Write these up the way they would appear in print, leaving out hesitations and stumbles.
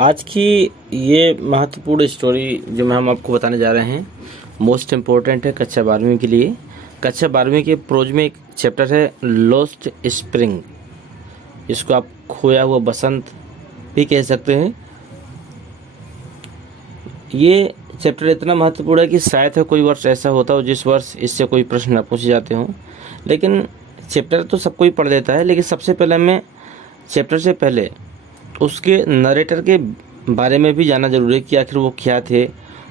आज की ये महत्वपूर्ण स्टोरी जो हम आपको बताने जा रहे हैं, मोस्ट इम्पोर्टेंट है कक्षा 12वीं के लिए। कक्षा 12वीं के प्रोज में एक चैप्टर है लॉस्ट स्प्रिंग। इसको आप खोया हुआ बसंत भी कह सकते हैं। ये चैप्टर इतना महत्वपूर्ण है कि शायद है कोई वर्ष ऐसा होता हो जिस वर्ष इससे कोई प्रश्न न पूछे जाते हों। लेकिन चैप्टर तो सबको ही पढ़ देता है, लेकिन सबसे पहले हमें चैप्टर से पहले उसके नरेटर के बारे में भी जानना जरूरी है कि आखिर वो क्या थे,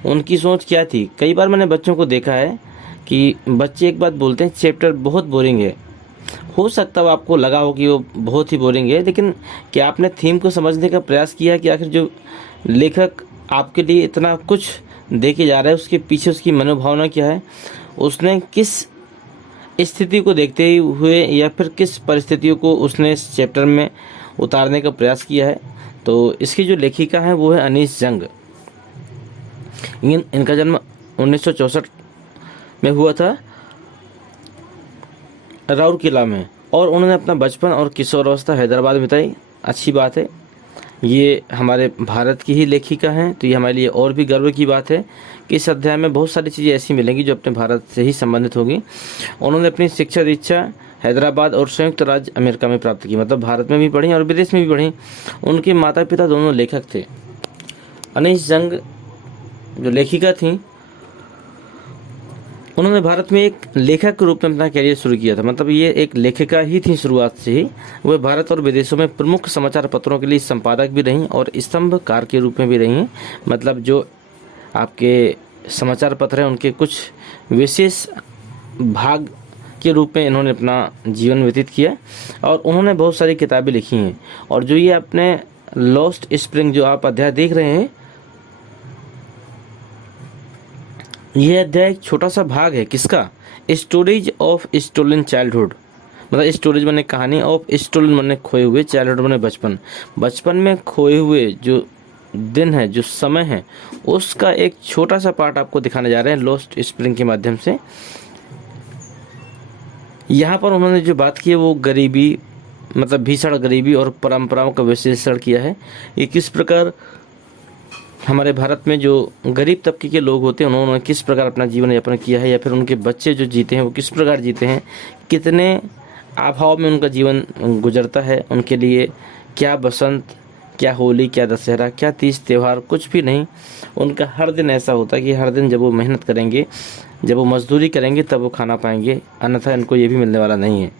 उनकी सोच क्या थी। कई बार मैंने बच्चों को देखा है कि बच्चे एक बात बोलते हैं, चैप्टर बहुत बोरिंग है। हो सकता है आपको लगा हो कि वो बहुत ही बोरिंग है, लेकिन क्या आपने थीम को समझने का प्रयास किया कि आखिर जो लेखक आपके लिए इतना कुछ देके जा रहा है उसके पीछे उसकी मनोभावना क्या है, उसने किस स्थिति को देखते हुए या फिर किस परिस्थितियों को उसने इस चैप्टर में उतारने का प्रयास किया है। तो इसकी जो लेखिका है वो है अनीस जंग। इनका जन्म 1964 में हुआ था राउरकेला में, और उन्होंने अपना बचपन और किशोरावस्था हैदराबाद में बिताई। अच्छी बात है, ये हमारे भारत की ही लेखिका हैं, तो ये हमारे लिए और भी गर्व की बात है कि इस अध्याय में बहुत सारी चीज़ें ऐसी मिलेंगी जो अपने भारत से ही संबंधित होगी। उन्होंने अपनी शिक्षा दीक्षा हैदराबाद और संयुक्त राज्य अमेरिका में प्राप्त की, मतलब भारत में भी पढ़ी और विदेश में भी पढ़ी। उनके माता पिता दोनों लेखक थे। अनीस जंग जो लेखिका थी, उन्होंने भारत में एक लेखक के रूप में अपना करियर शुरू किया था, मतलब ये एक लेखिका ही थी शुरुआत से ही। वह भारत और विदेशों में प्रमुख समाचार पत्रों के लिए संपादक भी रहीं और स्तंभकार के रूप में भी रहीं। मतलब जो आपके समाचार पत्र हैं उनके कुछ विशेष भाग के रूप में इन्होंने अपना जीवन व्यतीत किया, और उन्होंने बहुत सारी किताबें लिखी हैं। और जो ये अपने लॉस्ट स्प्रिंग जो आप अध्याय देख रहे हैं, यह अध्याय एक छोटा सा भाग है किसका, स्टोरीज ऑफ स्टोलन चाइल्डहुड। मतलब स्टोरीज बने कहानी, ऑफ स्टोलन बने खोए हुए, चाइल्डहुड बने बचपन। बचपन में खोए हुए जो दिन है, जो समय है, उसका एक छोटा सा पार्ट आपको दिखाने जा रहे हैं लॉस्ट स्प्रिंग के माध्यम से। यहाँ पर उन्होंने जो बात की है वो गरीबी, मतलब भीषण गरीबी और परंपराओं का विश्लेषण किया है। ये किस प्रकार हमारे भारत में जो गरीब तबके के लोग होते हैं उन्होंने किस प्रकार अपना जीवन यापन किया है, या फिर उनके बच्चे जो जीते हैं वो किस प्रकार जीते हैं, कितने अभाव में उनका जीवन गुजरता है। उनके लिए क्या बसंत, क्या होली, क्या दशहरा, क्या तीज त्यौहार, कुछ भी नहीं। उनका हर दिन ऐसा होता है कि हर दिन जब वो मेहनत करेंगे, जब वो मजदूरी करेंगे तब वो खाना पाएंगे, अन्यथा इनको ये भी मिलने वाला नहीं है।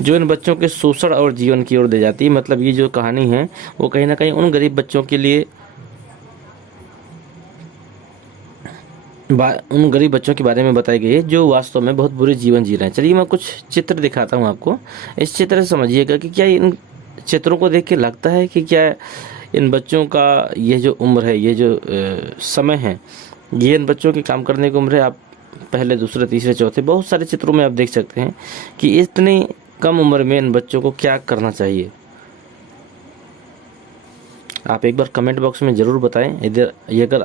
जो इन बच्चों के शोषण और जीवन की ओर दे जाती है। मतलब ये जो कहानी है वो कहीं ना कहीं उन गरीब बच्चों के लिए, उन गरीब बच्चों के बारे में बताई गई है जो वास्तव में बहुत बुरे जीवन जी रहे हैं। चलिए मैं कुछ चित्र दिखाता हूँ आपको। इस चित्र से समझिएगा कि क्या इन चित्रों को देख के लगता है कि क्या इन बच्चों का ये जो उम्र है, ये जो समय है, ये इन बच्चों की काम करने की उम्र है। आप पहले, दूसरे, तीसरे, चौथे बहुत सारे चित्रों में आप देख सकते हैं कि इतनी कम उम्र में इन बच्चों को क्या करना चाहिए। आप एक बार कमेंट बॉक्स में ज़रूर बताएं इधर, ये अगर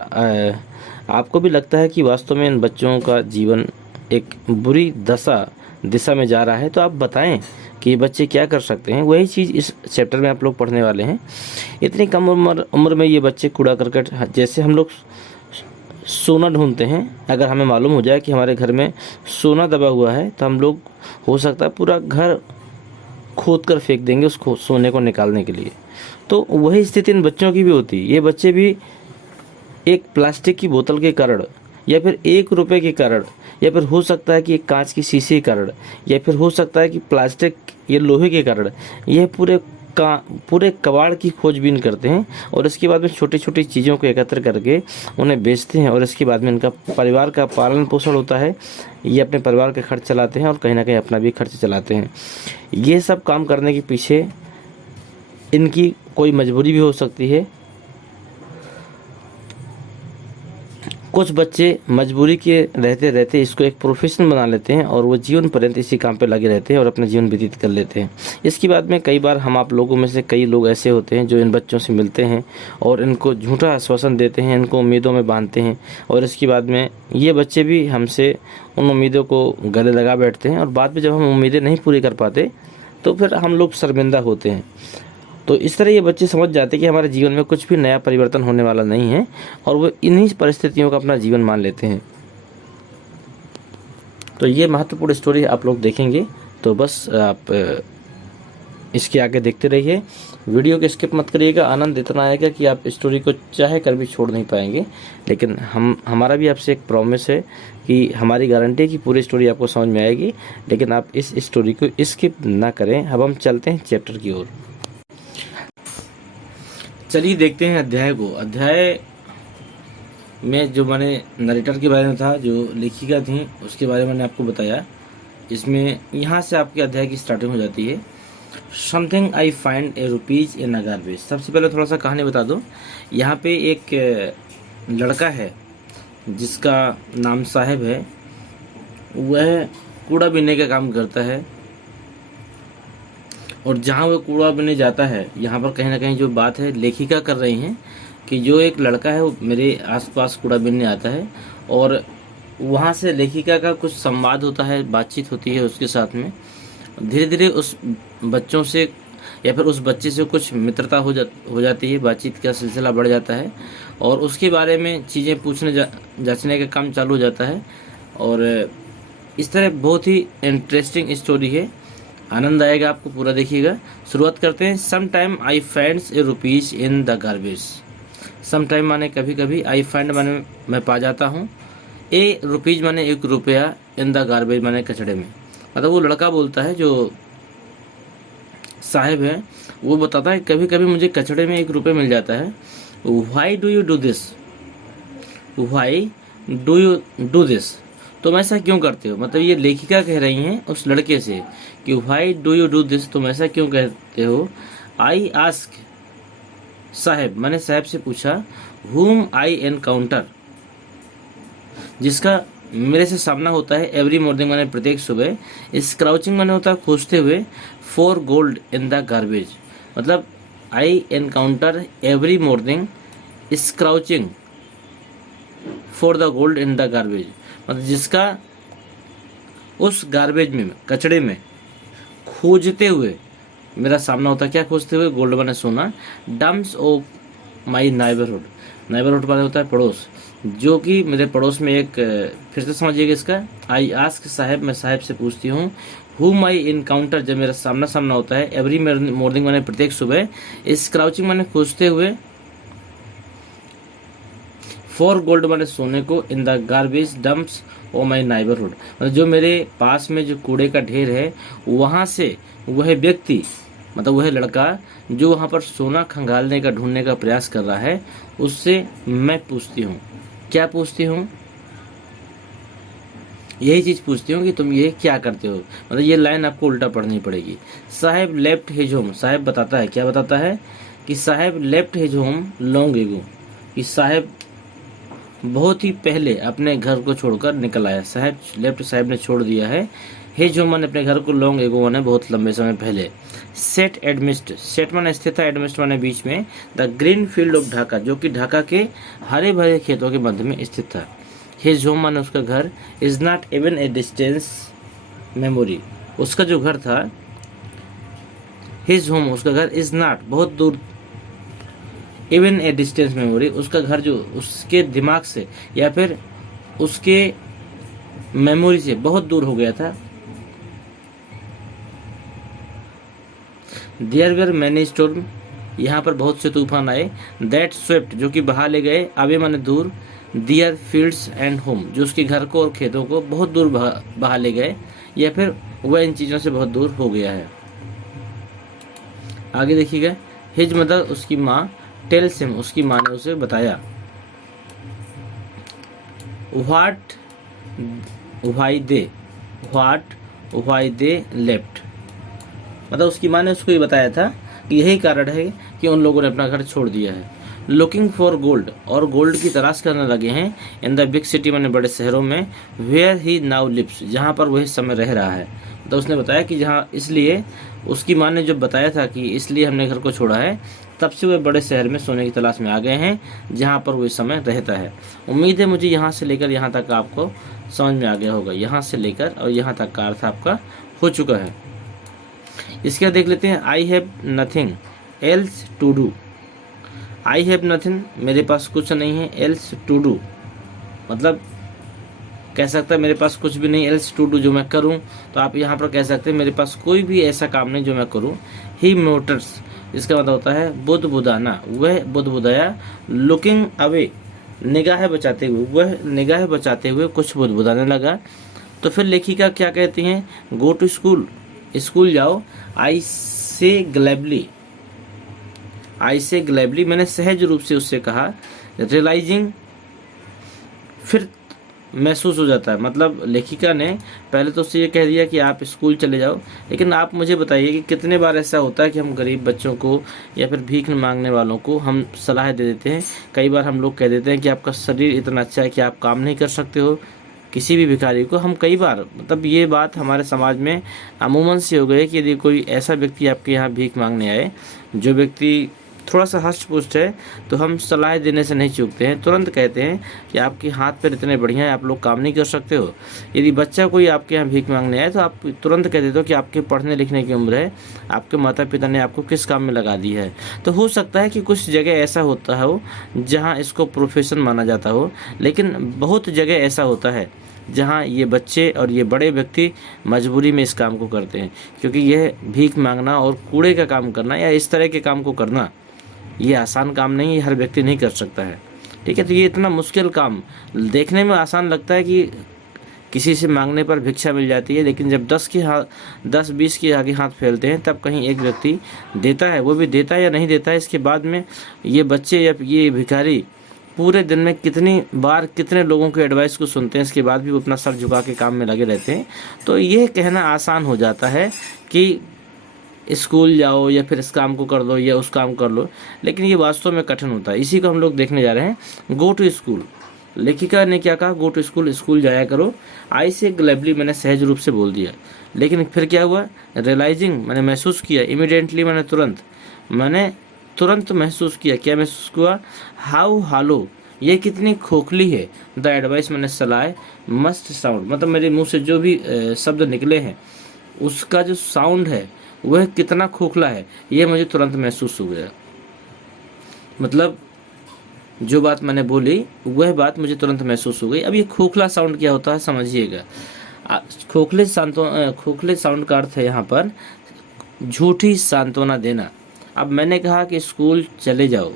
आपको भी लगता है कि वास्तव में इन बच्चों का जीवन एक बुरी दिशा में जा रहा है, तो आप बताएं कि ये बच्चे क्या कर सकते हैं। वही चीज़ इस चैप्टर में आप लोग पढ़ने वाले हैं। इतनी कम उम्र में ये बच्चे कूड़ा करकट, जैसे हम लोग सोना ढूंढते हैं, अगर हमें मालूम हो जाए कि हमारे घर में सोना दबा हुआ है तो हम लोग हो सकता है पूरा घर खोद कर फेंक देंगे उस सोने को निकालने के लिए। तो वही स्थिति इन बच्चों की भी होती है। ये बच्चे भी एक प्लास्टिक की बोतल के कारण, या फिर 1 रुपए के कारण, या फिर हो सकता है कि एक कांच की शीशे के कारण, या फिर हो सकता है कि प्लास्टिक या लोहे के कारण, यह पूरे कबाड़ की खोजबीन करते हैं, और इसके बाद में छोटी छोटी चीज़ों को एकत्र करके उन्हें बेचते हैं, और इसके बाद में इनका परिवार का पालन पोषण होता है। ये अपने परिवार का खर्च चलाते हैं और कहीं ना कहीं अपना भी खर्च चलाते हैं। ये सब काम करने के पीछे इनकी कोई मजबूरी भी हो सकती है। कुछ बच्चे मजबूरी के रहते रहते इसको एक प्रोफेशन बना लेते हैं और वो जीवन पर्यंत इसी काम पे लगे रहते हैं और अपना जीवन व्यतीत कर लेते हैं। इसके बाद में कई बार हम आप लोगों में से कई लोग ऐसे होते हैं जो इन बच्चों से मिलते हैं और इनको झूठा आश्वासन देते हैं, इनको उम्मीदों में बांधते हैं, और इसके बाद में ये बच्चे भी हमसे उन उम्मीदों को गले लगा बैठते हैं, और बाद में जब हम उम्मीदें नहीं पूरी कर पाते तो फिर हम लोग शर्मिंदा होते हैं। तो इस तरह ये बच्चे समझ जाते हैं कि हमारे जीवन में कुछ भी नया परिवर्तन होने वाला नहीं है और वो इन्हीं परिस्थितियों का अपना जीवन मान लेते हैं। तो ये महत्वपूर्ण स्टोरी आप लोग देखेंगे, तो बस आप इसके आगे देखते रहिए, वीडियो को स्किप मत करिएगा। आनंद इतना आएगा कि आप स्टोरी को चाहे कर भी छोड़ नहीं पाएंगे। लेकिन हमारा भी आपसे एक प्रॉमिस है कि हमारी गारंटी है कि पूरी स्टोरी आपको समझ में आएगी, लेकिन आप इस स्टोरी को स्किप ना करें। अब हम चलते हैं चैप्टर की ओर। चलिए देखते हैं अध्याय को। अध्याय में जो मैंने नरेटर के बारे में था, जो लेखिका थी, उसके बारे में मैंने आपको बताया। इसमें यहाँ से आपके अध्याय की स्टार्टिंग हो जाती है। Something I find A rupees in a garbage. सबसे पहले थोड़ा सा कहानी बता दूं। यहाँ पे एक लड़का है जिसका नाम साहिब है। वह कूड़ा बीनने का काम करता है और जहाँ वह कूड़ा बीनने जाता है, यहाँ पर कहीं ना कहीं जो बात है लेखिका कर रही हैं कि जो एक लड़का है वो मेरे आसपास कूड़ा बीनने आता है और वहाँ से लेखिका का कुछ संवाद होता है, बातचीत होती है उसके साथ में। धीरे धीरे उस बच्चों से या फिर उस बच्चे से कुछ मित्रता हो जाती है, बातचीत का सिलसिला बढ़ जाता है और उसके बारे में चीज़ें पूछने जांचने का काम चालू हो जाता है। और इस तरह बहुत ही इंटरेस्टिंग स्टोरी है, आनंद आएगा आपको, पूरा देखिएगा। शुरुआत करते हैं। Some time I finds a rupees in the garbage. Some time माने कभी कभी, आई फाइंड माने मैं पा जाता हूँ, ए रुपीज माने एक रुपया, इन द गार्बेज माने कचड़े में। मतलब वो लड़का बोलता है, जो साहिब है, वो बताता है कभी कभी मुझे कचड़े में 1 रुपये मिल जाता है। Why do you do this, why do you do this, तुम ऐसा क्यों करते हो। मतलब ये लेखिका कह रही हैं उस लड़के से कि why do you do this, तुम ऐसा क्यों कहते हो। आई आस्क साहिब, मैंने साहिब से पूछा, whom आई एनकाउंटर, जिसका मेरे से सामना होता है, एवरी मॉर्निंग मैंने प्रत्येक सुबह, स्क्राउचिंग मैंने होता है खोजते हुए, for gold in the garbage. मतलब I encounter every morning scrounging for the gold in the garbage. मतलब जिसका उस गार्बेज में, कचड़े में खोजते हुए मेरा सामना होता है। क्या खोजते हुए, गोल्ड माने सोना। Dumps of my neighbourhood, neighbourhood माने होता है पड़ोस, जो कि मेरे पड़ोस में एक, फिर से समझिएगा इसका। आई आस्क साहब, मैं साहब से पूछती हूँ। हुम आई इनकाउंटर, जब मेरा सामना होता है। एवरी मॉर्निंग मैंने प्रत्येक सुबह। स्क्राउचिंग मैंने खोजते हुए। फॉर गोल्ड मैंने सोने को। In the garbage dumps of my neighbourhood, मतलब जो मेरे पास में जो कूड़े का ढेर है, वहाँ से वह व्यक्ति, मतलब वह लड़का जो वहाँ पर सोना खंगालने का, ढूंढने का प्रयास कर रहा है, उससे मैं पूछती हूँ। क्या पूछती हूँ, यही चीज़ पूछती हूँ कि तुम ये क्या करते हो। मतलब ये लाइन आपको उल्टा पढ़नी पड़ेगी। Saheb left his home, Saheb बताता है, क्या बताता है कि Saheb left his home long ago, कि साहेब बहुत ही पहले अपने घर को छोड़कर निकल आया। साहेब लेफ्ट, साहेब ने छोड़ दिया है। हिज होम माने अपने घर को, लॉन्ग एगो माने बहुत लंबे समय पहले। सेट एडमिस्ट, सेट माने स्थित है, एडमिस्ट माने बीच में। The green field of Dhaka, जो कि ढाका के हरे भरे खेतों के मध्य में स्थित था। हिज होम माने उसका घर। Is not even a distance memory, उसका जो घर था, हिज होम उसका घर, इज नॉट बहुत दूर, इवन ए डिस्टेंस मेमोरी उसका घर जो उसके दिमाग से या फिर उसके मेमोरी से बहुत दूर हो गया था। देयर वर मैनी स्टॉर्म, यहाँ पर बहुत से तूफान आए। दैट स्वेप्ट, जो कि बहा ले गए। अवे माने दूर। दियर फील्ड्स एंड होम, जो उसके घर को और खेतों को बहुत दूर बहा ले गए, या फिर वह इन चीज़ों से बहुत दूर हो गया है। आगे देखिएगा। हिज मदर, उसकी माँ। टेल्स हिम, उसकी माँ ने उसे बताया। What why they, what why they left, मतलब उसकी माँ ने उसको ये बताया था कि यही कारण है कि उन लोगों ने अपना घर छोड़ दिया है। लुकिंग फॉर गोल्ड, और गोल्ड की तलाश करने लगे हैं। इन द बिग सिटी, मैंने बड़े शहरों में। वेयर ही नाउ लिव्स, जहाँ पर वही समय रह रहा है। तो उसने बताया कि जहाँ, इसलिए उसकी माँ ने जब बताया था कि इसलिए हमने घर को छोड़ा है, तब से वे बड़े शहर में सोने की तलाश में आ गए हैं, जहाँ पर वही समय रहता है। उम्मीद है मुझे यहाँ से लेकर यहाँ तक आपको समझ में आ गया होगा। यहाँ से लेकर और यहाँ तक का अर्थ आपका हो चुका है। इसके बाद देख लेते हैं। I have nothing else to do. I have nothing, मेरे पास कुछ नहीं है, एल्स टू डू मतलब कह सकता है मेरे पास कुछ भी नहीं, एल्स टू डू जो मैं करूं, तो आप यहाँ पर कह सकते हैं मेरे पास कोई भी ऐसा काम नहीं जो मैं करूं। ही मोटर्स, इसका मतलब होता है बुद बुदाना, वह बुद बुदाया। लुकिंग अवे, निगाह बचाते हुए, वह निगाह बचाते हुए कुछ बुद बुदाने लगा। तो फिर लेखिका क्या कहती हैं, गो टू स्कूल, स्कूल जाओ। आई से ग्लैबली, आई से ग्लैबली, मैंने सहज रूप से उससे कहा। रियलाइजिंग, फिर महसूस हो जाता है, मतलब लेखिका ने पहले तो उससे ये कह दिया कि आप स्कूल चले जाओ, लेकिन आप मुझे बताइए कि कितने बार ऐसा होता है कि हम गरीब बच्चों को या फिर भीख मांगने वालों को हम सलाह दे देते हैं। कई बार हम लोग कह देते हैं कि आपका शरीर इतना अच्छा है कि आप काम नहीं कर सकते हो। किसी भी भिखारी को हम कई बार, मतलब ये बात हमारे समाज में अमूमन से हो गई कि यदि कोई ऐसा व्यक्ति आपके यहाँ भीख मांगने आए, जो व्यक्ति थोड़ा सा हष्ट पुष्ट है, तो हम सलाह देने से नहीं चूकते हैं, तुरंत कहते हैं कि आपके हाथ पैर इतने बढ़िया हैं, आप लोग काम नहीं कर सकते हो। यदि बच्चा कोई आपके यहाँ भीख मांगने आए तो आप तुरंत कह देते हो कि आपके पढ़ने लिखने की उम्र है, आपके माता पिता ने आपको किस काम में लगा दी है। तो हो सकता है कि कुछ जगह ऐसा होता हो जहाँ इसको प्रोफेशन माना जाता हो, लेकिन बहुत जगह ऐसा होता है जहाँ ये बच्चे और ये बड़े व्यक्ति मजबूरी में इस काम को करते हैं, क्योंकि यह भीख मांगना और कूड़े का काम करना या इस तरह के काम को करना ये आसान काम नहीं है, हर व्यक्ति नहीं कर सकता है। ठीक है, तो ये इतना मुश्किल काम देखने में आसान लगता है कि किसी से मांगने पर भिक्षा मिल जाती है, लेकिन जब 10-20 के आगे हाथ फैलते हैं तब कहीं एक व्यक्ति देता है, वो भी देता है या नहीं देता है इसके बाद में ये बच्चे या ये भिखारी पूरे दिन में कितनी बार कितने लोगों के एडवाइस को सुनते हैं, इसके बाद भी वो अपना सर झुका के काम में लगे रहते हैं। तो ये कहना आसान हो जाता है कि स्कूल जाओ या फिर इस काम को कर लो या उस काम कर लो, लेकिन ये वास्तव में कठिन होता है। इसी को हम लोग देखने जा रहे हैं। गो टू स्कूल, लेखिका ने क्या कहा, गो टू स्कूल, स्कूल जाया करो। आई से ग्लैबली, मैंने सहज रूप से बोल दिया, लेकिन फिर क्या हुआ, रियलाइजिंग, मैंने महसूस किया। इमीडिएटली, मैंने तुरंत महसूस किया। क्या महसूस हुआ, हाउ हालो, ये कितनी खोखली है। द एडवाइस, मैंने सलाह, मस्ट साउंड, मतलब मेरे मुंह से जो भी शब्द निकले हैं उसका जो साउंड है वह कितना खोखला है, ये मुझे तुरंत महसूस हो गया। मतलब जो बात मैंने बोली वह बात मुझे तुरंत महसूस हो गई। अब ये खोखला साउंड क्या होता है समझिएगा। खोखले साउंड का अर्थ है यहाँ पर झूठी सांत्वना देना। अब मैंने कहा कि स्कूल चले जाओ,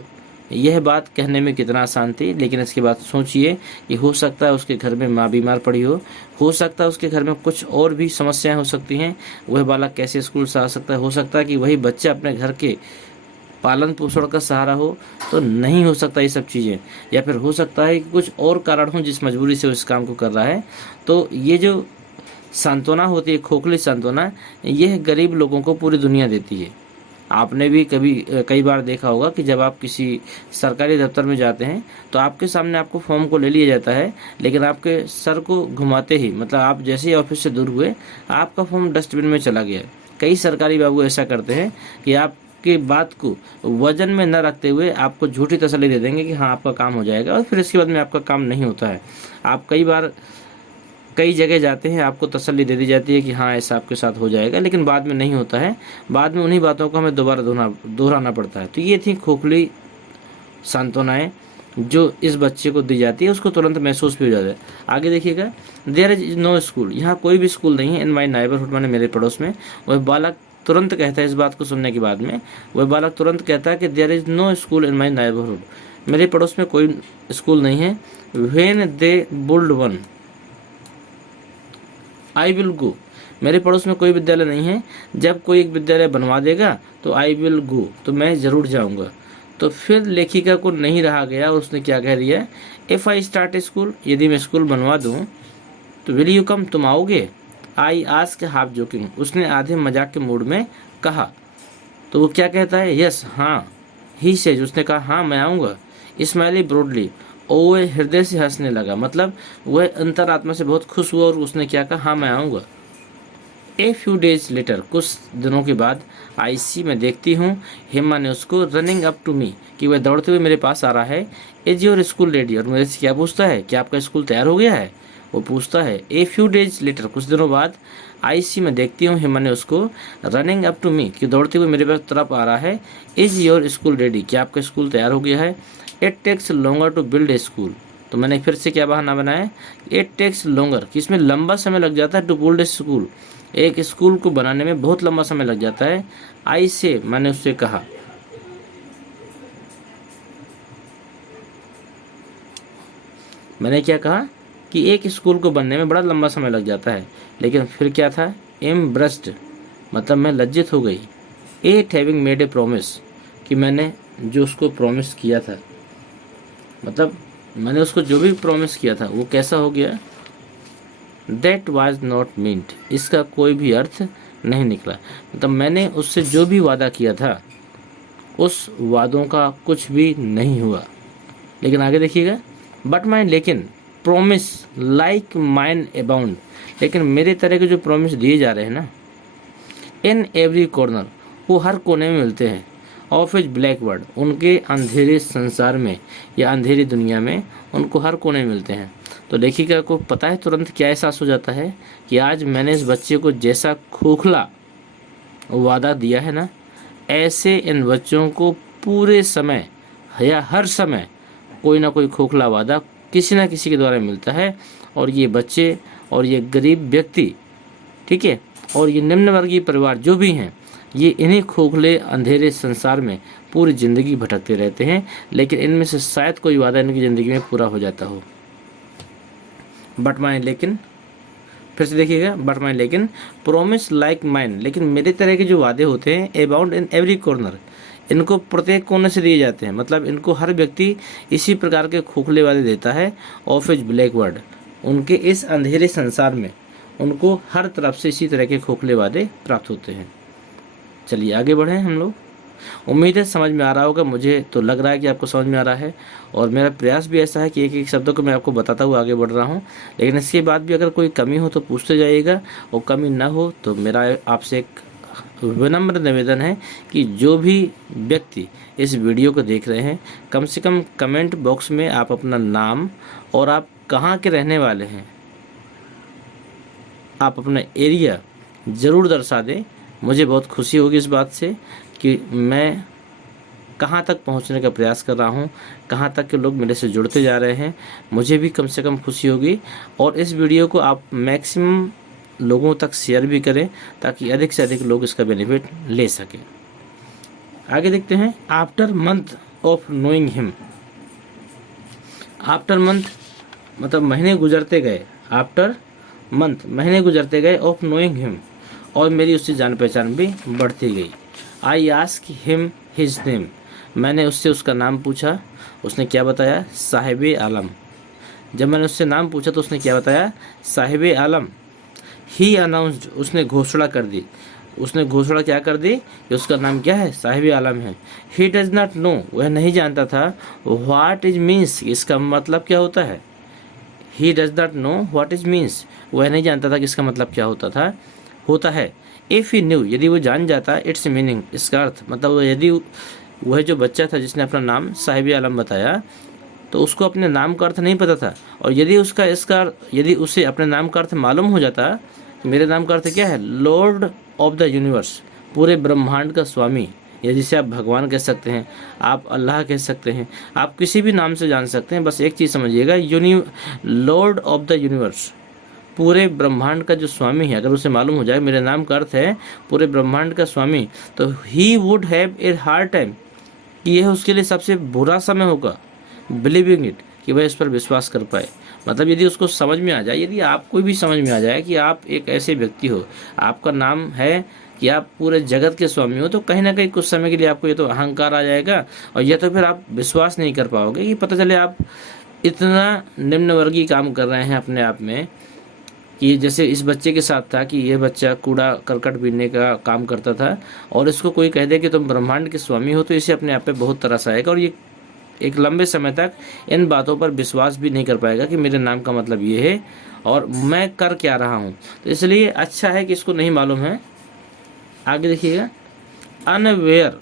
यह बात कहने में कितना आसान थी, लेकिन इसके बाद सोचिए कि हो सकता है उसके घर में माँ बीमार पड़ी हो सकता है उसके घर में कुछ और भी समस्याएं हो सकती हैं, वह बालक कैसे स्कूल से आ सकता है। हो सकता है कि वही बच्चा अपने घर के पालन पोषण का सहारा हो, तो नहीं हो सकता ये सब चीज़ें, या फिर हो सकता है कि कुछ और कारण हो जिस मजबूरी से वो इस काम को कर रहा है। तो ये जो सांत्वना होती है, खोखली सांत्वना, यह गरीब लोगों को पूरी दुनिया देती है। आपने भी कई बार देखा होगा कि जब आप किसी सरकारी दफ्तर में जाते हैं तो आपके सामने आपको फॉर्म को ले लिया जाता है, लेकिन आपके सर को घुमाते ही, मतलब आप जैसे ही ऑफिस से दूर हुए आपका फॉर्म डस्टबिन में चला गया। कई सरकारी बाबू ऐसा करते हैं कि आपकी बात को वजन में न रखते हुए आपको झूठी तसल्ली दे देंगे कि हाँ आपका काम हो जाएगा, और फिर इसके बाद में आपका काम नहीं होता है। आप कई जगह जाते हैं, आपको तसल्ली दे दी जाती है कि हाँ ऐसा आपके साथ हो जाएगा, लेकिन बाद में नहीं होता है। बाद में उन्हीं बातों को हमें दोबारा दोहराना पड़ता है। तो ये थी खोखली सांत्वनाएं जो इस बच्चे को दी जाती है, उसको तुरंत महसूस भी हो जाता है। आगे देखिएगा, देयर इज नो स्कूल, यहाँ कोई भी स्कूल नहीं है। इन माई नेबरहुड, मैंने मेरे पड़ोस में। वह बालक तुरंत कहता है, इस बात को सुनने के बाद में वह बालक तुरंत कहता है कि there is no school in my neighbourhood, मेरे पड़ोस में कोई स्कूल नहीं है। When they build one I will go, मेरे पड़ोस में कोई विद्यालय नहीं है, जब कोई एक विद्यालय बनवा देगा तो आई विल गो, तो मैं ज़रूर जाऊंगा। तो फिर लेखिका को नहीं रहा गया, उसने क्या कह दिया, if I start A school, यदि मैं स्कूल बनवा दूं तो विल यू कम, तुम आओगे। आई आस्क हाफ जोकिंग, उसने आधे मजाक के मूड में कहा। तो वो क्या कहता है, यस, हाँ। ही सेज, उसने कहा हाँ मैं आऊँगा। स्माइली ब्रॉडली, वह हृदय से हंसने लगा, मतलब वह अंतरात्मा से बहुत खुश हुआ और उसने क्या कहा, हाँ मैं आऊँगा। ए फ्यू डेज लेटर, कुछ दिनों के बाद, आई सी, मैं देखती हूँ, हेमा ने उसको, रनिंग अप टू मी, कि वह दौड़ते हुए मेरे पास आ रहा है। इज योर स्कूल रेडी, और मेरे से क्या पूछता है कि आपका स्कूल तैयार हो गया है। वो पूछता है ए फ्यू डेज लेटर, कुछ दिनों बाद, आई सी मैं देखती हूँ हिम ने उसको, रनिंग अप टू मी कि दौड़ते हुए मेरे तरफ आ रहा है, इज़ योर स्कूल रेडी, क्या आपका स्कूल तैयार हो गया है, it takes longer to build a school, तो मैंने फिर से क्या बहाना बनाया, इट टेक्स लॉन्गर कि इसमें लंबा समय लग जाता है, टू बिल्ड ए स्कूल, एक स्कूल को बनाने में बहुत लंबा समय लग जाता है, आई से मैंने उससे कहा, मैंने क्या कहा कि एक स्कूल को बनने में बड़ा लंबा समय लग जाता है, लेकिन फिर क्या था, एम्ब्रेस्ड मतलब मैं लज्जित हो गई, eight having made a promise कि मैंने जो उसको प्रॉमिस किया था, मतलब मैंने उसको जो भी प्रॉमिस किया था वो कैसा हो गया, दैट वाज नॉट मीन्ट, इसका कोई भी अर्थ नहीं निकला, मतलब मैंने उससे जो भी वादा किया था उस वादों का कुछ भी नहीं हुआ। लेकिन आगे देखिएगा, बट माइन लेकिन प्रोमिस लाइक माइन अबाउंड, लेकिन मेरे तरह के जो प्रॉमिस दिए जा रहे हैं ना, इन एवरी कॉर्नर वो हर कोने में मिलते हैं, ऑफ इज ब्लैक वर्ड उनके अंधेरे संसार में या अंधेरी दुनिया में उनको हर कोने में मिलते हैं। तो देखिएगा को पता है तुरंत क्या एहसास हो जाता है कि आज मैंने इस बच्चे को जैसा खोखला वादा दिया है ना, ऐसे इन बच्चों को पूरे समय या हर समय कोई ना कोई खोखला वादा किसी ना किसी के द्वारा मिलता है, और ये बच्चे और ये गरीब व्यक्ति, ठीक है, और ये निम्न वर्गीय परिवार जो भी हैं, ये इन्हीं खोखले अंधेरे संसार में पूरी ज़िंदगी भटकते रहते हैं, लेकिन इनमें से शायद कोई वादा इनकी ज़िंदगी में पूरा हो जाता हो। बट माइन लेकिन, फिर से देखिएगा, बट माइन लेकिन प्रोमिस लाइक माइन, लेकिन मेरे तरह के जो वादे होते हैं अबाउंड इन एवरी कॉर्नर, इनको प्रत्येक कोने से दिए जाते हैं, मतलब इनको हर व्यक्ति इसी प्रकार के खोखले वादे देता है, ऑफ इज ब्लैक वर्ड उनके इस अंधेरे संसार में उनको हर तरफ से इसी तरह के खोखले वादे प्राप्त होते हैं। चलिए आगे बढ़ें हम लोग। उम्मीद है समझ में आ रहा होगा, मुझे तो लग रहा है कि आपको समझ में आ रहा है, और मेरा प्रयास भी ऐसा है कि एक एक शब्दों को मैं आपको बताता हुआ आगे बढ़ रहा हूँ, लेकिन इसके बाद भी अगर कोई कमी हो तो पूछते जाइएगा, और कमी ना हो तो मेरा आपसे एक विनम्र निवेदन है कि जो भी व्यक्ति इस वीडियो को देख रहे हैं, कम से कम कमेंट बॉक्स में आप अपना नाम और आप कहाँ के रहने वाले हैं, आप अपना एरिया ज़रूर दर्शा दें। मुझे बहुत खुशी होगी इस बात से कि मैं कहाँ तक पहुँचने का प्रयास कर रहा हूँ, कहाँ तक के लोग मेरे से जुड़ते जा रहे हैं, मुझे भी कम से कम खुशी होगी। और इस वीडियो को आप मैक्सिमम लोगों तक शेयर भी करें ताकि अधिक से अधिक लोग इसका बेनिफिट ले सकें। आगे देखते हैं, after month of knowing him, after month मतलब महीने गुजरते गए, आफ्टर मंथ महीने गुजरते गए, ऑफ नोइंग हिम और मेरी उससे जान पहचान भी बढ़ती गई। I ask him his name, मैंने उससे उसका नाम पूछा, उसने क्या बताया, साहिब आलम। जब मैंने उससे नाम पूछा तो उसने क्या बताया, साहिब आलम। ही अनाउंस्ड, उसने घोषणा कर दी, उसने घोषणा क्या कर दी कि उसका नाम क्या है, साहिब आलम है। ही डज नॉट नो, वह नहीं जानता था, व्हाट इज मीन्स, इसका मतलब क्या होता है। He does not know what is means, वह नहीं जानता था कि इसका मतलब क्या होता है। इफ़ ही न्यू, यदि वो जान जाता, इट्स मीनिंग, इसका अर्थ, मतलब यदि वह जो बच्चा था जिसने अपना नाम साहिब आलम बताया तो उसको अपने नाम का अर्थ नहीं पता था, और यदि उसे अपने नाम का अर्थ मालूम हो जाता, मेरे नाम का अर्थ क्या है, लॉर्ड ऑफ द यूनिवर्स, पूरे ब्रह्मांड का स्वामी, या जिसे आप भगवान कह सकते हैं, आप अल्लाह कह सकते हैं, आप किसी भी नाम से जान सकते हैं। बस एक चीज़ समझिएगा, लॉर्ड ऑफ द यूनिवर्स, पूरे ब्रह्मांड का जो स्वामी है, अगर उसे मालूम हो जाए मेरे नाम का अर्थ है पूरे ब्रह्मांड का स्वामी, तो he would have a hard time, कि यह उसके लिए सबसे बुरा समय होगा, बिलीविंग इट, कि वह इस पर विश्वास कर पाए। मतलब यदि उसको समझ में आ जाए, यदि आपको भी समझ में आ जाए कि आप एक ऐसे व्यक्ति हो, आपका नाम है कि आप पूरे जगत के स्वामी हो, तो कहीं ना कहीं कुछ समय के लिए आपको ये तो अहंकार आ जाएगा, और यह तो फिर आप विश्वास नहीं कर पाओगे कि पता चले आप इतना निम्न वर्गीय काम कर रहे हैं अपने आप में, कि जैसे इस बच्चे के साथ था कि यह बच्चा कूड़ा करकट बीनने का काम करता था, और इसको कोई कह दे कि तुम ब्रह्मांड के स्वामी हो, तो इसे अपने आप पे बहुत तरस आएगा, और ये एक लंबे समय तक इन बातों पर विश्वास भी नहीं कर पाएगा कि मेरे नाम का मतलब ये है और मैं कर क्या रहा हूँ। तो इसलिए अच्छा है कि इसको नहीं मालूम है। आगे देखिएगा, अनअवेयर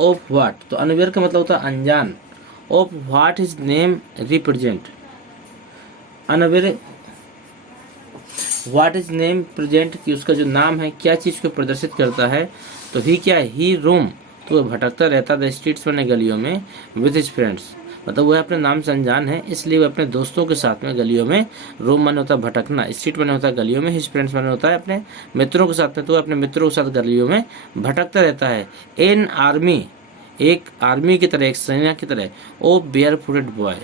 ऑफ व्हाट, तो अनअवेयर का मतलब होता है अनजान, of what his name represent, unaware what is name present कि उसका जो नाम है क्या चीज़ को प्रदर्शित करता है। तो ही क्या है, ही रोम, तो वह भटकता रहता द स्ट्रीट्स में, गलियों में, विद हिज फ्रेंड्स, मतलब वह अपने नाम से अनजान है इसलिए वह अपने दोस्तों के साथ में गलियों में, रोम माने होता है भटकना, स्ट्रीट माने होता है गलियों में, हिज फ्रेंड्स माने होता है अपने मित्रों के साथ में, तो वह अपने मित्रों के साथ गलियों में भटकता रहता है। एन आर्मी, एक आर्मी की तरह, एक सेना की तरह, ओ बेयर फुटेड बॉय,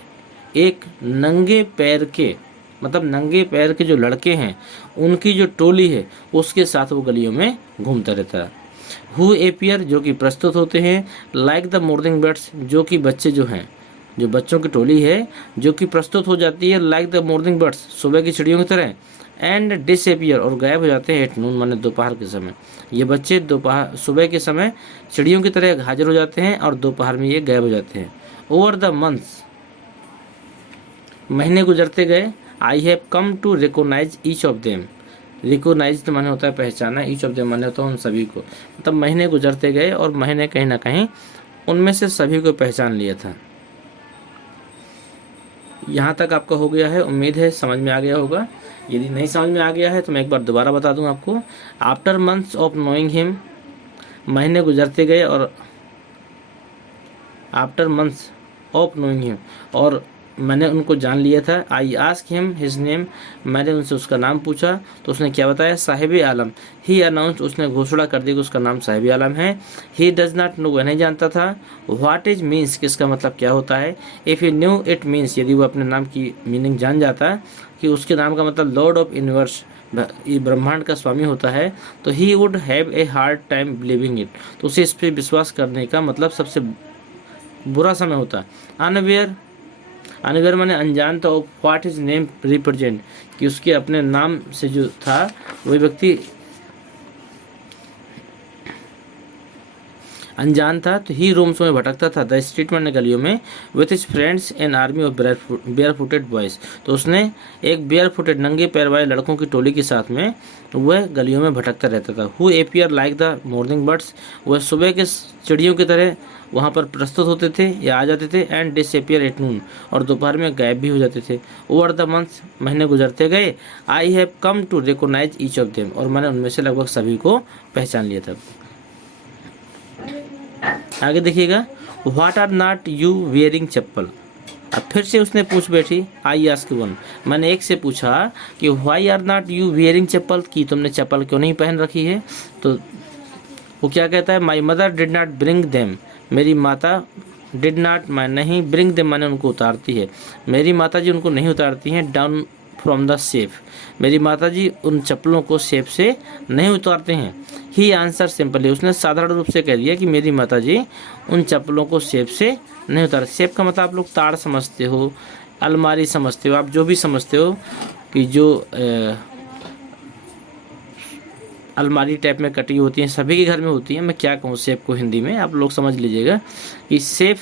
एक नंगे पैर के, मतलब नंगे पैर के जो लड़के हैं उनकी जो टोली है उसके साथ वो गलियों में घूमता रहता है। हु एपियर, जो कि प्रस्तुत होते हैं, लाइक द मॉर्निंग बर्ड्स, जो कि बच्चे जो हैं, जो बच्चों की टोली है जो कि प्रस्तुत हो जाती है लाइक द मॉर्निंग बर्ड्स, सुबह की चिड़ियों की तरह, एंड डिसएपियर, और गायब हो जाते हैं एट नून माने दोपहर के समय। ये बच्चे दोपहर, सुबह के समय चिड़ियों की तरह हाजिर हो जाते हैं और दोपहर में ये गायब हो जाते हैं। ओवर द मंथ्स, महीने गुजरते गए, I have come to recognise each of them, recognise तो माने होता है पहचाना, ईच ऑफ देम माने होता है उन सभी को, मतलब महीने गुजरते गए और मैंने कहीं ना कहीं उनमें से सभी को पहचान लिया था। यहाँ तक आपका हो गया है, उम्मीद है समझ में आ गया होगा। यदि नहीं समझ में आ गया है तो मैं एक बार दोबारा बता दूं आपको। After months of knowing him, महीने गुजरते गए और after months of knowing him, और मैंने उनको जान लिया था। I ask him his name, मैंने उनसे उसका नाम पूछा तो उसने क्या बताया, साहिब आलम। ही अनाउंस, उसने घोषणा कर दी कि उसका नाम साहिब आलम है। ही डज नॉट नो, वह नहीं जानता था। व्हाट इज मीन्स, किसका मतलब क्या होता है। If he knew it means, यदि वो अपने नाम की मीनिंग जान जाता कि उसके नाम का मतलब लॉर्ड ऑफ यूनिवर्स, ब्रह्मांड का स्वामी होता है, तो he would have a hard time believing it, तो उसे इस पर विश्वास करने का मतलब सबसे बुरा समय होता। अनअवेयर, अनअवेयर माने अनजान था। व्हाट इज नेम रिप्रेजेंट, कि उसके अपने नाम से जो था वही व्यक्ति अनजान था, तो ही रोम्स में भटकता था द स्ट्रीट में, गलियों में, with his friends an army of bare footed boys, तो उसने एक बेयर फुटेड नंगे पैर वाले लड़कों की टोली के साथ में वह गलियों में भटकता रहता था। Who appear like the morning birds, वह सुबह के चिड़ियों की तरह वहाँ पर प्रस्तुत होते थे या आ जाते थे, एंड डिसअपियर एट नून, और दोपहर में गायब भी हो जाते थे। ओवर द मंथ्स, महीने गुजरते गए, I have come to recognise each of them, और मैंने उनमें से लगभग सभी को पहचान लिया था। आगे देखिएगा, what are not you wearing chappal. अब फिर से उसने पूछ बैठी, आई आस्क वन, मैंने एक से पूछा कि why are not you wearing chappal, कि तुमने चप्पल क्यों नहीं पहन रखी है। तो वो क्या कहता है, my mother did not bring them, मेरी माता, डिड नॉट मैं नहीं, ब्रिंग देम मैंने उनको उतारती है, मेरी माता जी उनको नहीं उतारती हैं, डाउन फ्रॉम द सेफ, मेरी माता जी उन चप्पलों को सेफ से नहीं उतारते हैं। ही आंसर सिंपली, उसने साधारण रूप से कह दिया कि मेरी माता जी उन चप्पलों को सेफ से नहीं उतारते। सेफ का मतलब आप लोग ताड़ समझते हो, अलमारी समझते हो, आप जो भी समझते हो कि जो अलमारी टाइप में कटी होती हैं, सभी के घर में होती हैं। मैं क्या कहूँ सेफ को हिंदी में, आप लोग समझ लीजिएगा कि सेफ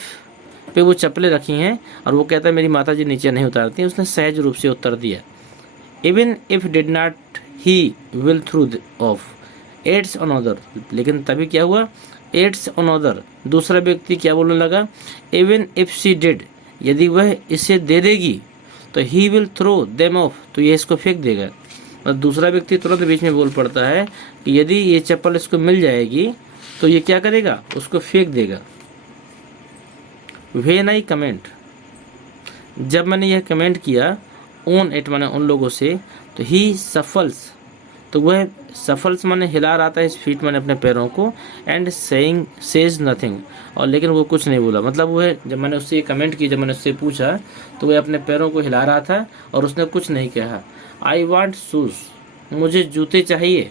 पे वो चप्पलें रखी हैं और वो कहता है मेरी माता जी नीचे नहीं उतारती। उसने सहज रूप से उत्तर दिया, even if did not he will through of ads another, लेकिन तभी क्या हुआ, एड्स अनदर, दूसरा व्यक्ति क्या बोलने लगा, इवन इफ शी डिड, यदि वह इसे दे देगी तो he will throw them off, तो ये इसको फेंक देगा। और दूसरा व्यक्ति तुरंत बीच में बोल पड़ता है कि यदि ये चप्पल इसको मिल जाएगी तो ये क्या करेगा, उसको फेंक देगा। व्हेन आई कमेंट, जब मैंने यह कमेंट किया, ऑन इट माने उन लोगों से, तो ही सफल्स, तो वह सफल्स माने हिला रहा था, इस फीट माने अपने पैरों को, एंड सेइंग सेज नथिंग, और लेकिन वो कुछ नहीं बोला। मतलब वह जब मैंने उससे कमेंट की, जब मैंने उससे पूछा तो वह अपने पैरों को हिला रहा था और उसने कुछ नहीं कहा। आई वांट शूज, मुझे जूते चाहिए।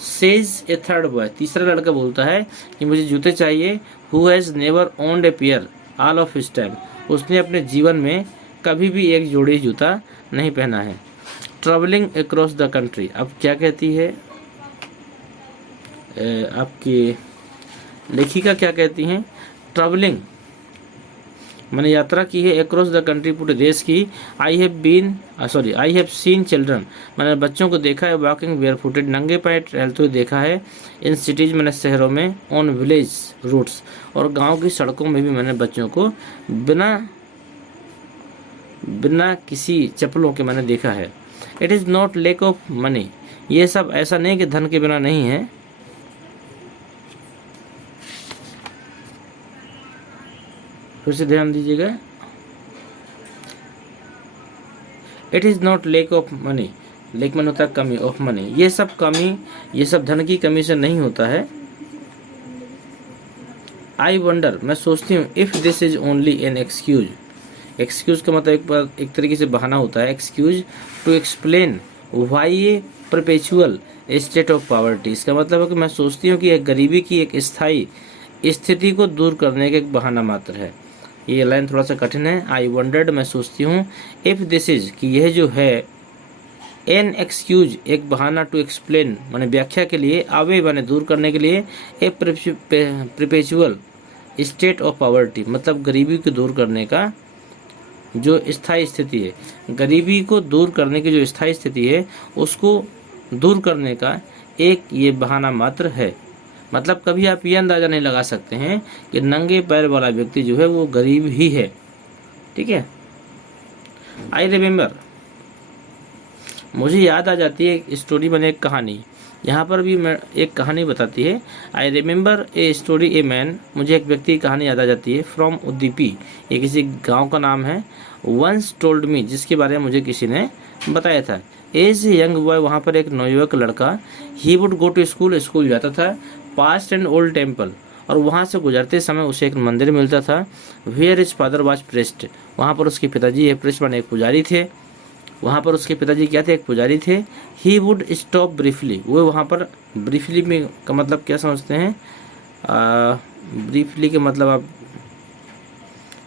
सेज ए थर्ड बॉय, तीसरा लड़का बोलता है कि मुझे जूते चाहिए। Who has never owned a pair all of his time, उसने अपने जीवन में कभी भी एक जोड़ी जूता नहीं पहना है। ट्रैवलिंग अक्रॉस द कंट्री, अब क्या कहती है आपकी लेखिका, क्या कहती हैं, ट्रैवलिंग मैंने यात्रा की है अक्रॉस द कंट्री, पूरे देश की। आई हैव सीन चिल्ड्रन, मैंने बच्चों को देखा है वॉकिंग बेयर फुटेड, नंगे पैर टहलते हुए देखा है। इन सिटीज, मैंने शहरों में। ऑन विलेज रूट्स, और गांव की सड़कों में भी मैंने बच्चों को बिना किसी चप्पलों के मैंने देखा है। It is not lack of money, ये सब ऐसा नहीं कि धन के बिना नहीं है। फिर से ध्यान दीजिएगा, it is not lack of money, लेक मन होता है कमी, ऑफ मनी, ये सब कमी, ये सब धन की कमी से नहीं होता है। आई वंडर, मैं सोचती हूँ, if this is only an excuse, excuse का मतलब एक तरीके से बहाना होता है, excuse to explain why a perpetual state of poverty, इसका मतलब है कि मैं सोचती हूँ कि एक गरीबी की एक स्थायी स्थिति को दूर करने का एक बहाना मात्र है। ये लाइन थोड़ा सा कठिन है। आई वंडर्ड, मैं सोचती हूँ, इफ़ दिस इज, कि यह जो है, एन एक्सक्यूज, एक बहाना, टू एक्सप्लेन माने व्याख्या के लिए, आवे माने दूर करने के लिए, ए परपेचुअल स्टेट ऑफ पॉवर्टी, मतलब गरीबी को दूर करने का जो स्थायी स्थिति है, गरीबी को दूर करने की जो स्थायी स्थिति है, उसको दूर करने का एक ये बहाना मात्र है। मतलब कभी आप ये अंदाज़ा नहीं लगा सकते हैं कि नंगे पैर वाला व्यक्ति जो है वो गरीब ही है। ठीक है। आई रिमेम्बर, मुझे याद आ जाती है एक स्टोरी, मैंने एक कहानी, यहाँ पर भी मैं एक कहानी बताती है। I remember a story a man, मुझे एक व्यक्ति की कहानी याद आ जाती है। फ्रॉम उद्दीपी, ये किसी गांव का नाम है। वंस टोल्ड मी, जिसके बारे में मुझे किसी ने बताया था। एज ए यंग बॉय, वहाँ पर एक नवयुवक लड़का, he would go to school, school जाता था। पास्ट एंड ओल्ड टेम्पल, और वहाँ से गुजरते समय उसे एक मंदिर मिलता था। Where is father was priest, वहाँ पर उसके पिताजी, प्रेस्ट माने एक पुजारी थे, वहाँ पर उसके पिताजी क्या थे, एक पुजारी थे। ही वुड स्टॉप ब्रीफली, वो वहाँ पर, ब्रीफली में का मतलब क्या समझते हैं, ब्रीफली के मतलब आप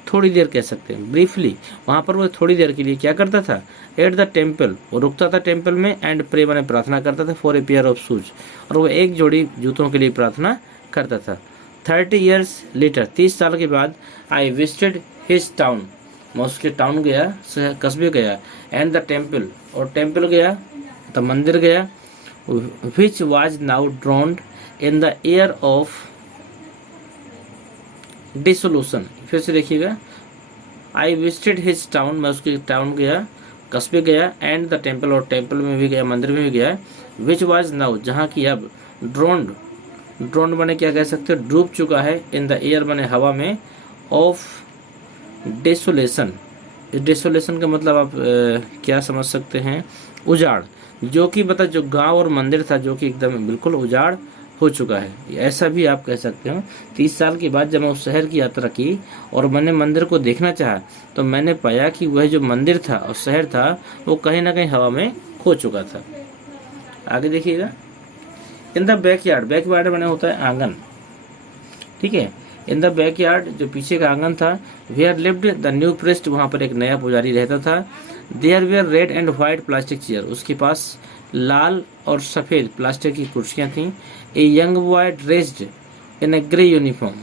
थोड़ी देर कह सकते हैं। ब्रीफली वहाँ पर वो थोड़ी देर के लिए क्या करता था, एट द टेम्पल, वो रुकता था टेम्पल में, एंड प्रे माने प्रार्थना करता था, for a pair of shoes, और वो एक जोड़ी जूतों के लिए प्रार्थना करता था। 30 ईयर्स लेटर, 30 साल के बाद, आई विजिटेड हिज टाउन, मैं उसके टाउन गया, कस्बे गया, एंड द टेम्पल, और टेम्पल गया, द मंदिर गया, which was now ड्रॉन्ड in the air of dissolution. फिर से देखिएगा, आई विजिटेड हिज टाउन, मैं उसके टाउन गया, कस्बे गया, एंड द टेम्पल, और टेम्पल में भी गया, मंदिर में भी गया, विच वाज नाउ, जहाँ की अब, ड्रोन्ड, ड्रोन्ड बने क्या कह सकते हो, डूब चुका है, इन द एयर बने हवा में, ऑफ डेसोलेशन, डेसोलेशन का मतलब आप क्या समझ सकते हैं, उजाड़, जो कि मतलब जो गांव और मंदिर था जो कि एकदम बिल्कुल उजाड़ हो चुका है, ऐसा भी आप कह सकते हो। 30 साल के बाद जब मैं उस शहर की यात्रा की और मैंने मंदिर को देखना चाहा, तो मैंने पाया कि वह जो मंदिर था और शहर था वो कहीं ना कहीं हवा में खो चुका था। आगे देखिएगा, इन द बैकयार्ड, बैकयार्ड मैंने होता है आंगन। ठीक है। इन द बैकयार्ड, जो पीछे का आंगन था, where lived the new priest, वहाँ पर एक नया पुजारी रहता था। There were red and white plastic chair, उसके पास लाल और सफ़ेद प्लास्टिक की कुर्सियाँ थीं। A young boy dressed in a grey uniform,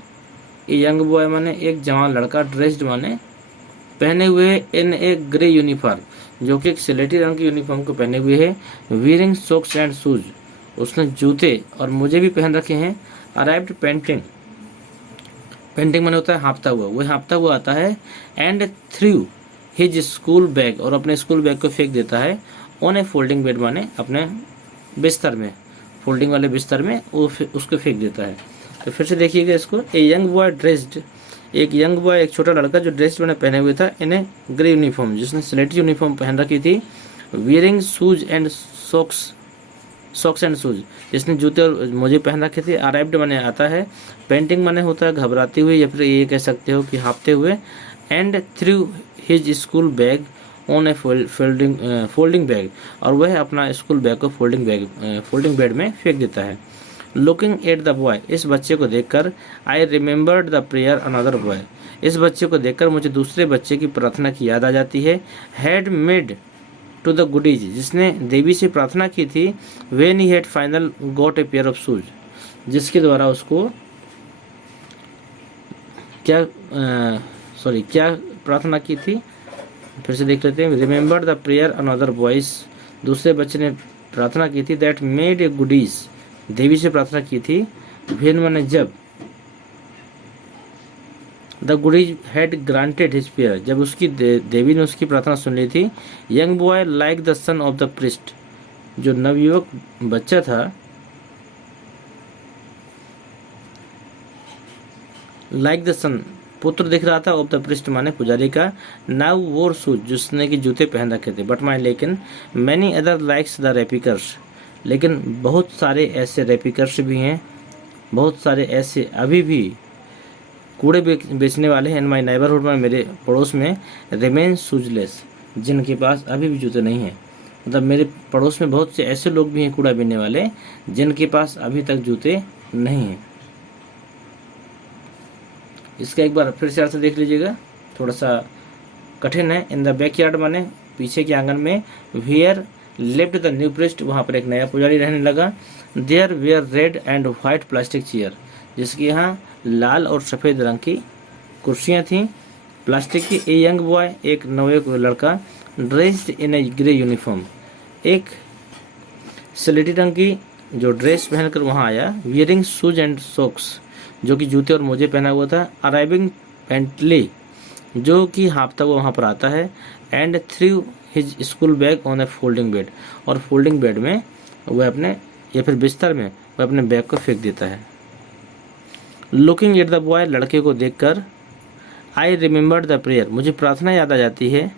a young boy माने एक जवान लड़का, ड्रेस्ड माने पहने हुए, इन ए ग्रे यूनिफॉर्म, जो कि एक स्लेटी रंग की यूनिफॉर्म को पहने हुए है। वियरिंग सॉक्स एंड शूज, उसने जूते और मोजे भी पहन रखे हैं। अराइव्ड पेंटिंग, पेंटिंग माने होता है हाँपता हुआ, वो हाँपता हुआ आता है। And through his school bag, और अपने स्कूल बैग को फेंक देता है। ऑन ए फोल्डिंग बेड माने अपने बिस्तर में, फोल्डिंग वाले बिस्तर में वो उसको फेंक देता है। तो फिर से देखिएगा इसको, ए यंग बॉय ड्रेस्ड, एक यंग बॉय, एक छोटा लड़का जो ड्रेस्ड मैंने पहने हुए था इन ए ग्रे यूनिफॉर्म, जिसने स्लेटी यूनिफॉर्म पहन रखी थी। Wearing shoes and socks and shoes, जिसने जूते और मोजे पहन रखे थे। अराइव्ड माने आता है। पेंटिंग माने होता है घबराते हुए, या फिर ये कह सकते हो कि हाँपते हुए। And through his school bag on A folding bag, और वह अपना स्कूल बैग को फोल्डिंग बेड में फेंक देता है। लुकिंग एट द बॉय, इस बच्चे को देखकर, I remembered the prayer another boy, इस बच्चे को देखकर मुझे दूसरे बच्चे की प्रार्थना की याद आ जाती है। Had made to the goddess, जिसने देवी से प्रार्थना की थी। When he had final got a pair of shoes, जिसके द्वारा उसको क्या सॉरी क्या प्रार्थना की थी, फिर से देख लेते हैं। Remember the prayer another boys, दूसरे बच्चे ने प्रार्थना की थी। दैट मेड ए गुडीज, देवी से प्रार्थना की थी। वेन मैंने जब, the goodies had granted his prayer, जब उसकी देवी ने उसकी प्रार्थना सुन ली थी। Young boy like the son of the priest, जो नवयुवक बच्चा था, लाइक द सन पुत्र दिख रहा था, ऑफ द प्रिस्ट माने पुजारी का। नाउ वोर शूज, जिसने कि जूते पहन रखे थे। बट माई, लेकिन many other likes the ragpickers, लेकिन बहुत सारे ऐसे रेपिकर्स भी हैं, बहुत सारे ऐसे अभी भी कूड़े बेचने वाले हैं। इन माई नेबरहुड में, मेरे पड़ोस में। रिमेन शूजलेस, जिनके पास अभी भी जूते नहीं हैं। मतलब मेरे पड़ोस में बहुत से ऐसे लोग भी हैं कूड़ा बीनने वाले, जिनके पास अभी तक जूते नहीं हैं। इसका एक बार फिर से अर्थ देख लीजिएगा, थोड़ा सा कठिन है। इन द बैकयार्ड माने पीछे के आंगन में। Where lived the new priest, वहाँ पर एक नया पुजारी रहने लगा। There were red and white plastic chair, जिसके यहाँ लाल और सफ़ेद रंग की कुर्सियाँ थीं प्लास्टिक की। ए यंग बॉय, एक नवयुवक लड़का। Dressed in a grey uniform, एक स्लेटी रंग की जो ड्रेस पहनकर वहाँ आया। वियरिंग शूज एंड सॉक्स, जो कि जूते और मोजे पहना हुआ था। अराइविंग पेंटली, जो कि हाँफता हुआ वहाँ पर आता है। And through his school bag on A folding bed, और फोल्डिंग बेड में वह अपने, या फिर बिस्तर में वह अपने बैग को फेंक देता है। लुकिंग एट द बॉय, लड़के को देखकर। आई रिमेंबर्ड द प्रेयर, मुझे प्रार्थना याद आ जाती है।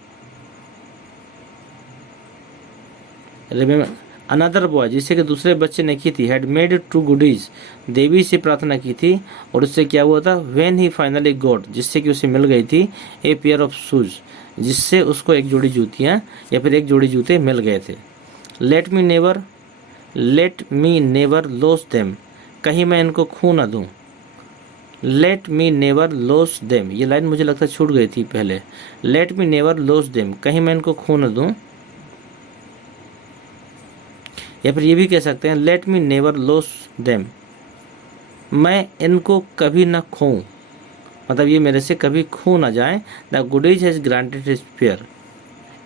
रिमेंबर अनदर बॉय, जिसे कि दूसरे बच्चे ने की थी। हैड मेड टू गुडीज, देवी से प्रार्थना की थी, और उससे क्या हुआ था। व्हेन ही फाइनली गॉट, जिससे कि उसे मिल गई थी। ए पेयर ऑफ शूज, जिससे उसको एक जोड़ी जूतियाँ या फिर एक जोड़ी जूते मिल गए थे। Let me never loss them, कहीं मैं इनको खो ना दूँ। Let me never loss them, ये लाइन मुझे लगता है छूट गई थी पहले। Let me never loss them, कहीं मैं इनको खो ना दूँ। या फिर ये भी कह सकते हैं let me never loss them, मैं इनको कभी ना खोऊं, मतलब ये मेरे से कभी खो ना जाए। The goodies has granted his prayer,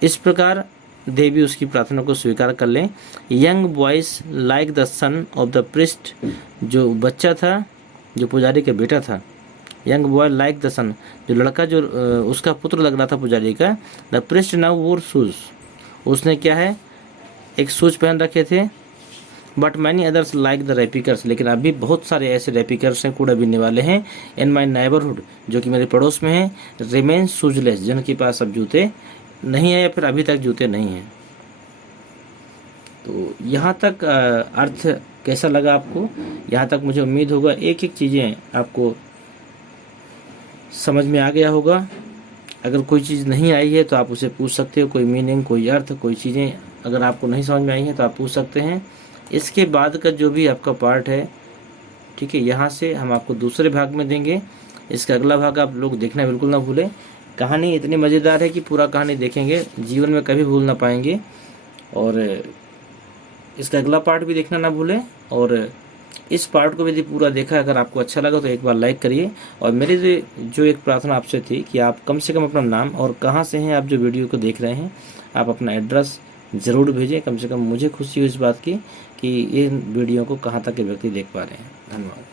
इस प्रकार देवी उसकी प्रार्थना को स्वीकार कर लें। Young boys like the son of the priest, जो बच्चा था, जो पुजारी का बेटा था। यंग बॉय लाइक द सन, जो लड़का जो उसका पुत्र लग रहा था पुजारी का। The priest now wore shoes, उसने क्या है, एक शूज पहन रखे थे। But many others like the ragpickers, लेकिन अभी बहुत सारे ऐसे रेपिकर्स हैं, कूड़ा बीनने वाले हैं। इन माई नेबरहुड, जो कि मेरे पड़ोस में हैं। रिमेन शूजलेस, जिनके पास अब जूते नहीं है या फिर अभी तक जूते नहीं हैं। तो यहाँ तक अर्थ कैसा लगा आपको? यहाँ तक मुझे उम्मीद होगा एक एक चीज़ें आपको समझ में आ गया होगा। अगर कोई चीज़ नहीं आई है तो आप उसे पूछ सकते हो, कोई मीनिंग, कोई अर्थ, कोई चीज़ें अगर आपको नहीं समझ में आई है तो आप पूछ सकते हैं। इसके बाद का जो भी आपका पार्ट है, ठीक है, यहाँ से हम आपको दूसरे भाग में देंगे। इसका अगला भाग आप लोग देखना बिल्कुल ना भूलें। कहानी इतनी मज़ेदार है कि पूरा कहानी देखेंगे जीवन में कभी भूल ना पाएंगे। और इसका अगला पार्ट भी देखना ना भूलें। और इस पार्ट को भी यदि पूरा देखा, अगर आपको अच्छा लगा तो एक बार लाइक करिए। और मेरी जो एक प्रार्थना आपसे थी कि आप कम से कम अपना नाम और कहाँ से हैं आप जो वीडियो को देख रहे हैं, आप अपना एड्रेस ज़रूर भेजें। कम से कम मुझे खुशी हुई इस बात की कि ये वीडियो को कहाँ तक के व्यक्ति देख पा रहे हैं। धन्यवाद।